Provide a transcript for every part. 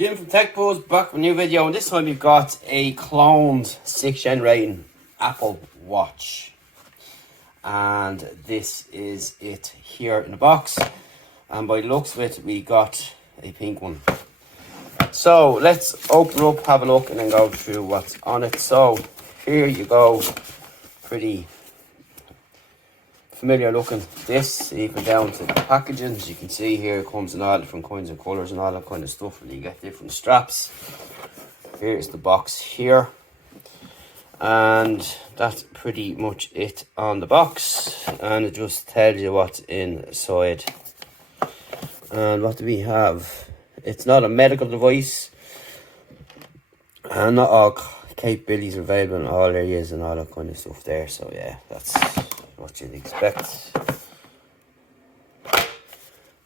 Jim from Tech Buzz back with a new video, and this time we've got a cloned 6th generation Apple Watch, and this is it here in the box, and by the looks of it we got a pink one. So let's open up, have a look, and then go through what's on it. So here you go, pretty familiar looking, this even down to the packaging. As you can see here, it comes in all different kinds of colours and all that kind of stuff, and you get different straps. Here's the box here, and that's pretty much it on the box, and it just tells you what's inside. And what do we have? It's not a medical device, and not all capabilities are available in all areas and all that kind of stuff there. So yeah, that's what you'd expect.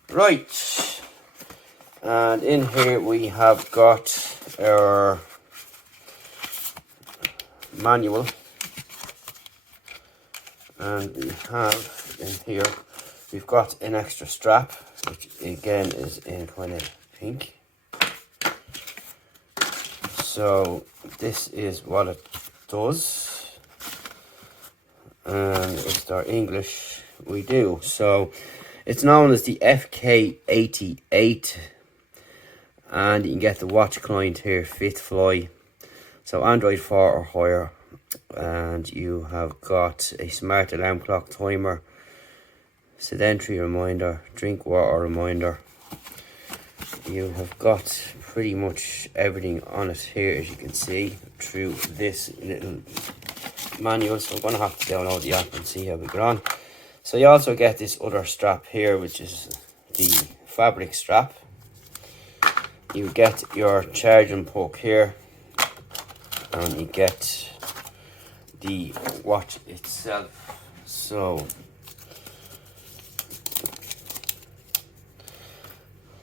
Right, and in here we have got our manual, and we have in here, we've got an extra strap, which again is in kind of pink. So this is what it does, and it's our English we do. So it's known as the FK88, and you can get the watch client here, Fit Fly, so Android 4 or higher, and you have got a smart alarm clock, timer, sedentary reminder, drink water reminder. You have got pretty much everything on it here, as you can see through this little manual. So I'm going to have to download the app and see how we get on. So you also get this other strap here, which is the fabric strap. You get your charging puck here, and you get the watch itself. So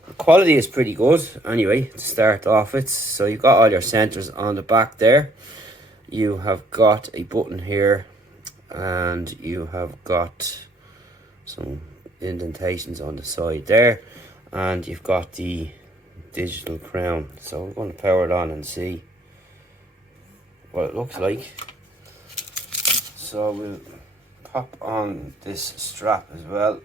the quality is pretty good anyway to start off with. So you've got all your sensors on the back there. You have got a button here, and you have got some indentations on the side there, and you've got the digital crown. So we're going to power it on and see what it looks like. So we'll pop on this strap as well.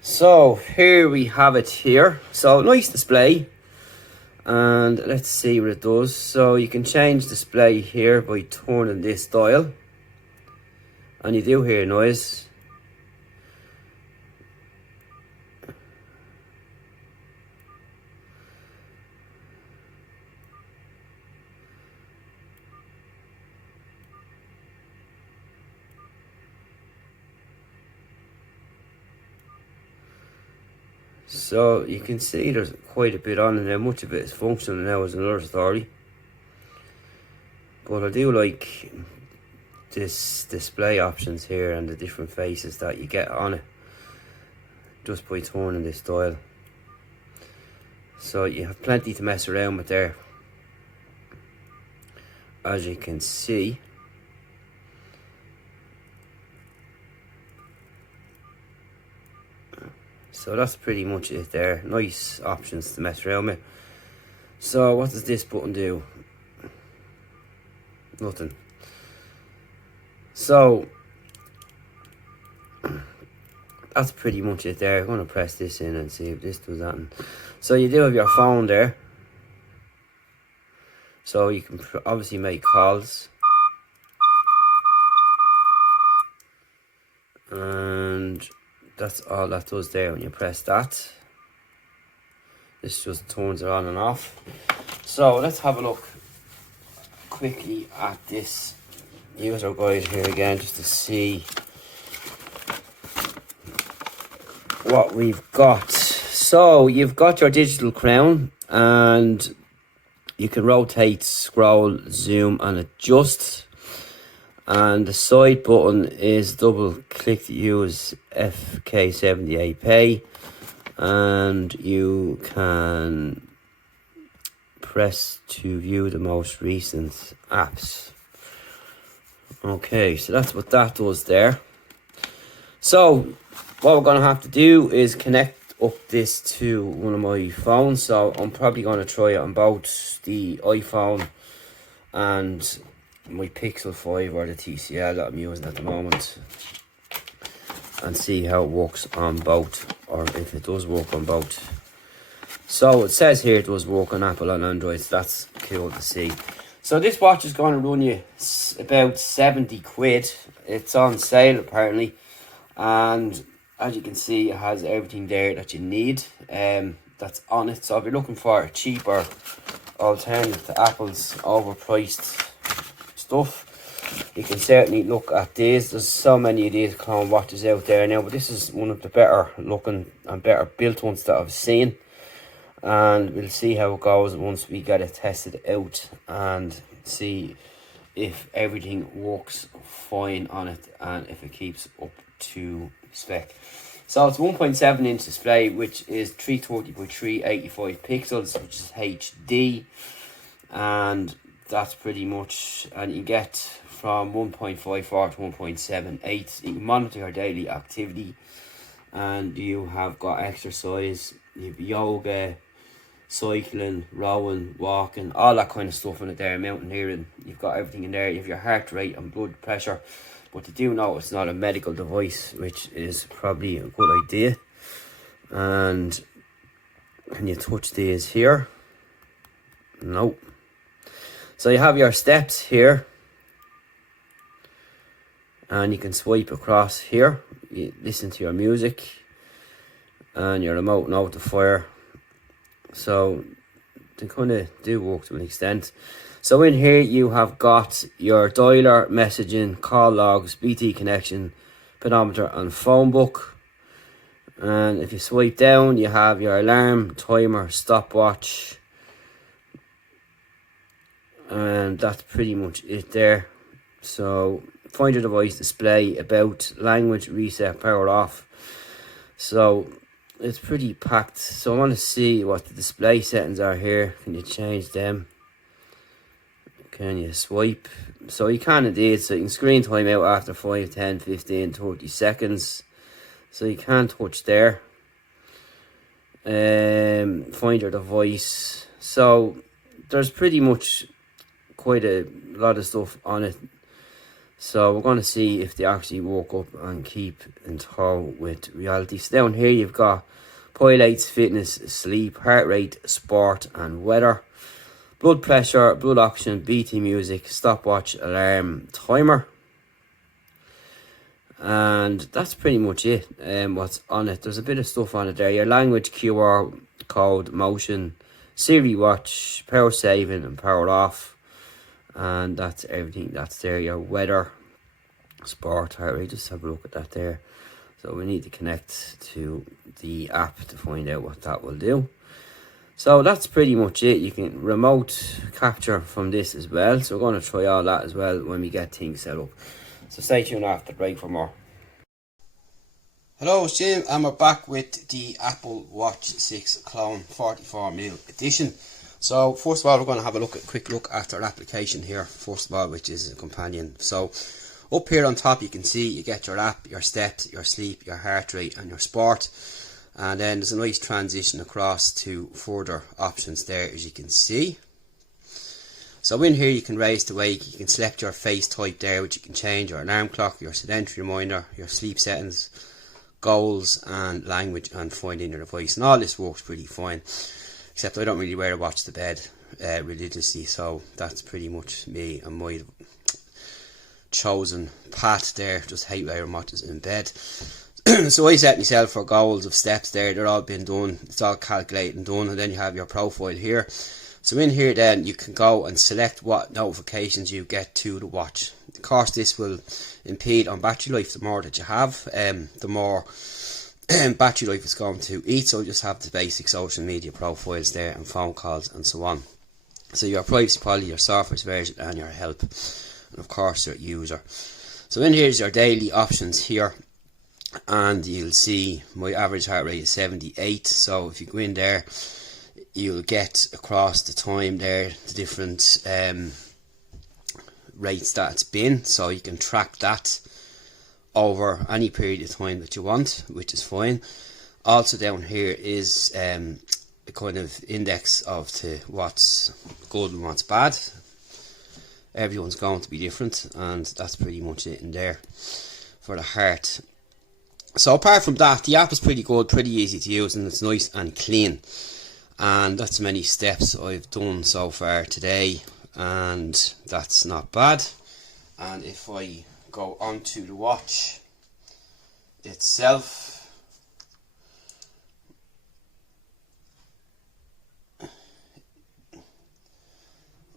So here we have it here. So nice display, and let's see what it does. So you can change display here by turning this dial, and you do hear noise. So you can see there's quite a bit on in there. Much of it is functional now, is another story. But I do like this display options here and the different faces that you get on it just by turning this dial. So you have plenty to mess around with there, as you can see. So that's pretty much it there. Nice options to mess around with. So what does this button do? Nothing. So that's pretty much it there. I'm going to press this in and see if this does that. So you do have your phone there. So you can obviously make calls. And that's all that does there. When you press that, this just turns it on and off. So let's have a look quickly at this user guide here again, just to see what we've got. So you've got your digital crown, and you can rotate, scroll, zoom and adjust. And the side button is double click to use FK78 Pay, and you can press to view the most recent apps. Okay, so that's what that does there. So what we're going to have to do is connect up this to one of my phones. So I'm probably going to try it on both the iPhone and my Pixel 5 or the TCL that I'm using at the moment, and see how it works on both, or if it does work on both. So it says here it does work on Apple and Android, so that's cool to see. So this watch is going to run you about 70 quid. It's on sale apparently, and as you can see it has everything there that you need that's on it. So if you're looking for a cheaper alternative to Apple's overpriced stuff, you can certainly look at these. There's so many of these clone watches out there now, but this is one of the better looking and better built ones that I've seen, and we'll see how it goes once we get it tested out and see if everything works fine on it and if it keeps up to spec. So it's 1.7 inch display, which is 320 by 385 pixels, which is HD, and that's pretty much, and you get from 1.54 to 1.78. You can monitor your daily activity, and you have got exercise, you have yoga, cycling, rowing, walking, all that kind of stuff in it there, mountaineering. You've got everything in there. You have your heart rate and blood pressure, but you do know it's not a medical device, which is probably a good idea. And can you touch these here? Nope. So you have your steps here, and you can swipe across here. You listen to your music and your remote notifier. So they kind of do work to an extent. So in here you have got your dialer, messaging, call logs, BT connection, pedometer and phone book. And if you swipe down, you have your alarm, timer, stopwatch, and that's pretty much it there. So find your device, display, about, language, reset, power off. So it's pretty packed. So I want to see what the display settings are here. Can you change them? Can you swipe? So you can indeed. So you can screen time out after 5, 10, 15, 30 seconds. So you can touch there. Find your device. So there's pretty much quite a lot of stuff on it. So we're going to see if they actually walk up and keep in tow with reality. So down here you've got pilates, fitness, sleep, heart rate, sport and weather, blood pressure, blood oxygen, BT music, stopwatch, alarm, timer. And that's pretty much it. What's on it. There's a bit of stuff on it there. Your language, QR code, motion, Siri watch, power saving and power off. And that's everything that's there. Your weather, sport, heart rate. Just have a look at that there. So we need to connect to the app to find out what that will do. So that's pretty much it. You can remote capture from this as well. So we're going to try all that as well when we get things set up. So stay tuned after the break for more. Hello, it's Jim, and we're back with the Apple Watch 6 Clone 44mm edition. So first of all, we're going to have a quick look at our application here, first of all, which is a companion. So up here on top you can see you get your app, your steps, your sleep, your heart rate and your sport. And then there's a nice transition across to further options there, as you can see. So in here you can raise to wake, you can select your face type there, which you can change, your alarm clock, your sedentary reminder, your sleep settings, goals and language, and finding your device. And all this works pretty fine, except I don't really wear a watch to bed religiously, so that's pretty much me and my chosen path there. Just hate wearing watches in bed. So I set myself for goals of steps there. They're all been done. It's all calculated and done. And then you have your profile here. So in here then you can go and select what notifications you get to the watch. Of course this will impede on battery life. The more that you have, the more battery life is going to eat. So just have the basic social media profiles there and phone calls and so on. So your privacy policy, your software version and your help. And of course your user. So in here is your daily options here. And you'll see my average heart rate is 78. So if you go in there, you'll get across the time there the different rates that it's been, so you can track that over any period of time that you want, which is fine. Also down here is a kind of index of to what's good and what's bad. Everyone's going to be different, and that's pretty much it in there for the heart. So apart from that, the app is pretty good, pretty easy to use, and it's nice and clean. And that's many steps I've done so far today, and that's not bad. And if I go onto the watch itself,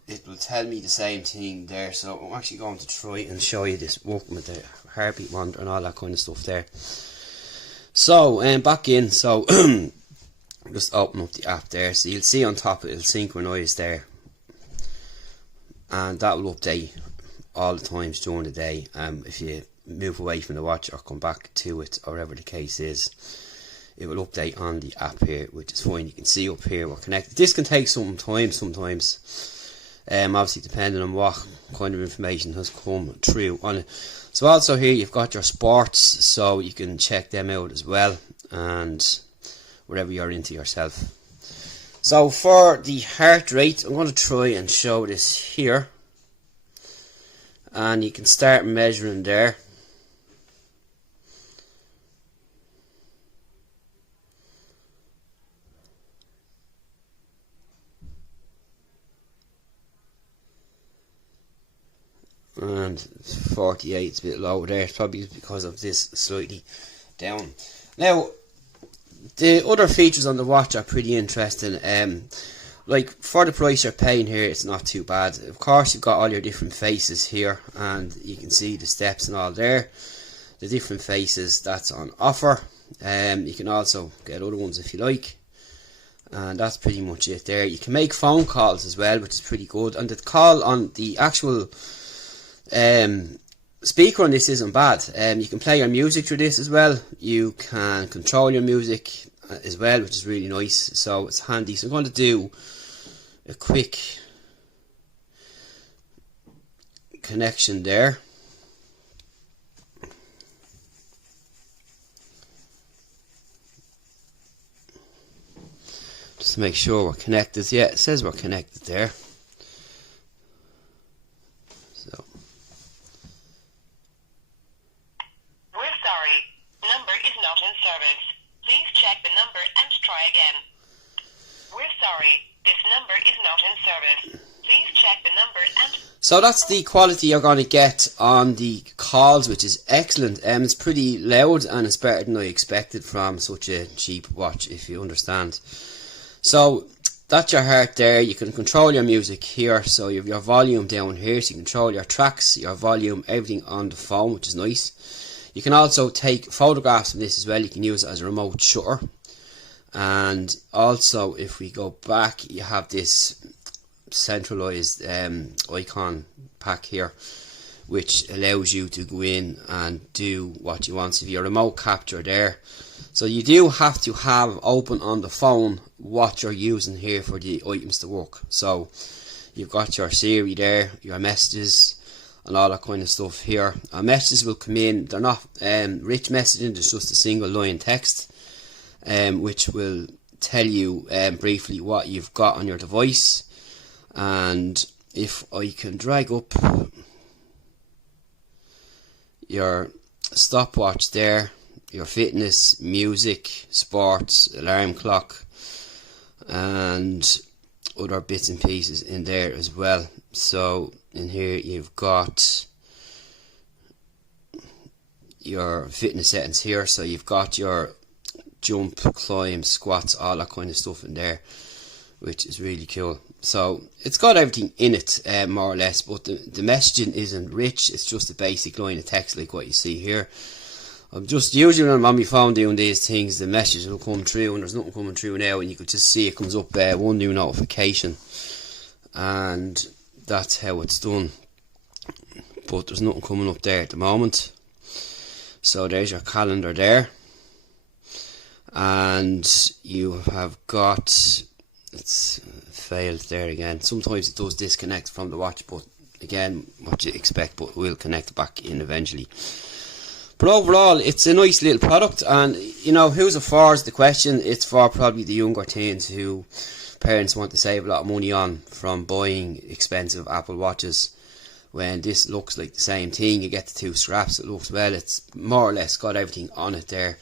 it will tell me the same thing there. So I'm actually going to try and show you this working with the heartbeat monitor and all that kind of stuff there. So back in, so just open up the app there, so you'll see on top it'll synchronise there, and that will update all the times during the day. If you move away from the watch or come back to it, or whatever the case is, it will update on the app here, which is fine. You can see up here we're connected. This can take some time sometimes, obviously depending on what kind of information has come through on it. So also here you've got your sports, so you can check them out as well, and whatever you're into yourself. So for the heart rate, I'm going to try and show this here, and you can start measuring there. And 48, it's a bit low there. It's probably because of this slightly down. Now, the other features on the watch are pretty interesting. Like for the price you're paying here, it's not too bad. Of course, you've got all your different faces here, and you can see the steps and all there. The different faces that's on offer. You can also get other ones if you like. And that's pretty much it there. You can make phone calls as well, which is pretty good. And the call on the actual speaker on this isn't bad. You can play your music through this as well. You can control your music as well, which is really nice, so it's handy. So I'm going to do a quick connection there. Just to make sure we're connected. Yeah, it says we're connected there. So we're sorry, number is not in service. Please check the number and try again. We're sorry, this number is not in service. Please check the number and... So that's the quality you're going to get on the calls, which is excellent. It's pretty loud, and it's better than I expected from such a cheap watch, if you understand. So that's your heart there. You can control your music here, so you have your volume down here, so you control your tracks, your volume, everything on the phone, which is nice. You can also take photographs from this as well. You can use it as a remote shutter. And also, if we go back, you have this centralized icon pack here, which allows you to go in and do what you want. So if you're remote capture there, so you do have to have open on the phone what you're using here for the items to work. So you've got your Siri there, your messages, and all that kind of stuff here. Our messages will come in. They're not rich messaging, there's just a single line text, which will tell you briefly what you've got on your device. And if I can drag up your stopwatch there, your fitness, music, sports, alarm clock, and other bits and pieces in there as well. So in here you've got your fitness settings here, so you've got your jump, climb, squats, all that kind of stuff in there, which is really cool. So it's got everything in it, more or less, but the messaging isn't rich. It's just a basic line of text like what you see here. I'm just usually when I'm on my phone doing these things, the message will come through, and there's nothing coming through now, and you could just see it comes up one new notification, and that's how it's done. But there's nothing coming up there at the moment. So there's your calendar there, and you have got, it's failed there again. Sometimes it does disconnect from the watch, but again, what you expect, but we'll connect back in eventually. But overall, it's a nice little product, and you know, who's it for is the question. It's for probably the younger teens who parents want to save a lot of money on from buying expensive Apple Watches. When this looks like the same thing, you get the two straps, it looks well, it's more or less got everything on it there,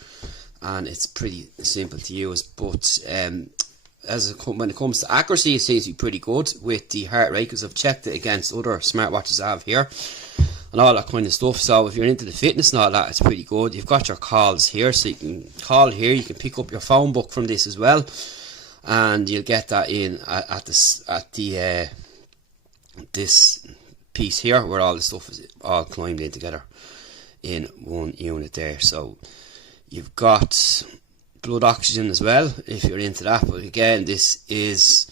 and it's pretty simple to use. But when it comes to accuracy, it seems to be pretty good with the heart rate, because I've checked it against other smartwatches I have here and all that kind of stuff. So if you're into the fitness and all that, it's pretty good. You've got your calls here, so you can call here, you can pick up your phone book from this as well, and you'll get that in at this piece here, where all the stuff is all climbed in together in one unit there. So you've got blood oxygen as well if you're into that, but again, this is,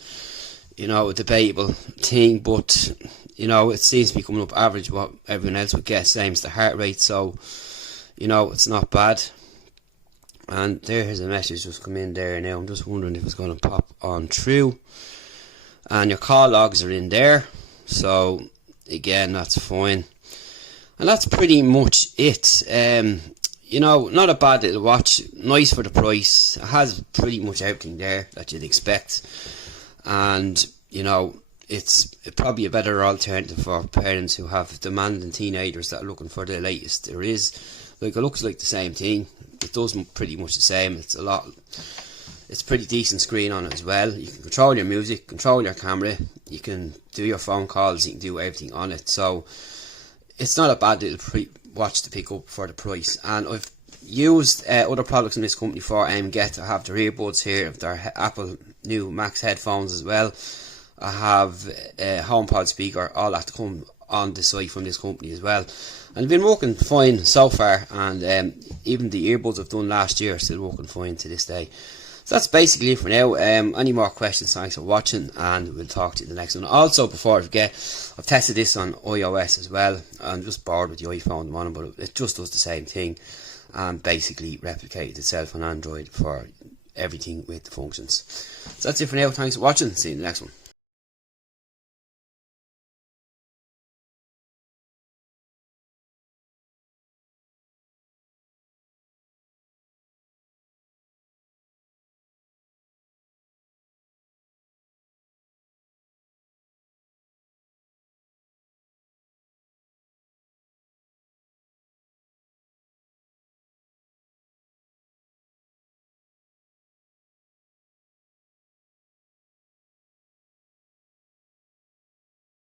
you know, a debatable thing, but you know, it seems to be coming up average what everyone else would get, same as the heart rate, so you know, it's not bad. And there's a message just come in there now. I'm just wondering if it's going to pop on through, and your call logs are in there, so again, that's fine. And that's pretty much it. You know, not a bad little watch, nice for the price. It has pretty much everything there that you'd expect, and you know, it's probably a better alternative for parents who have demanding teenagers that are looking for the latest there is. Like, it looks like the same thing, it does pretty much the same. It's pretty decent screen on it as well. You can control your music, control your camera, you can do your phone calls, you can do everything on it. So it's not a bad little watch to pick up for the price. And I've used other products in this company for MGET. I have their earbuds here, their Apple new Max headphones as well. I have a HomePod speaker, all that to come on the site from this company as well. And it's been working fine so far, and even the earbuds I've done last year are still working fine to this day. So that's basically it for now. Any more questions, thanks for watching, and we'll talk to you in the next one. Also, before I forget, I've tested this on iOS as well. I'm just bored with the iPhone one, but it just does the same thing, and basically replicated itself on Android for everything with the functions. So that's it for now, thanks for watching, see you in the next one.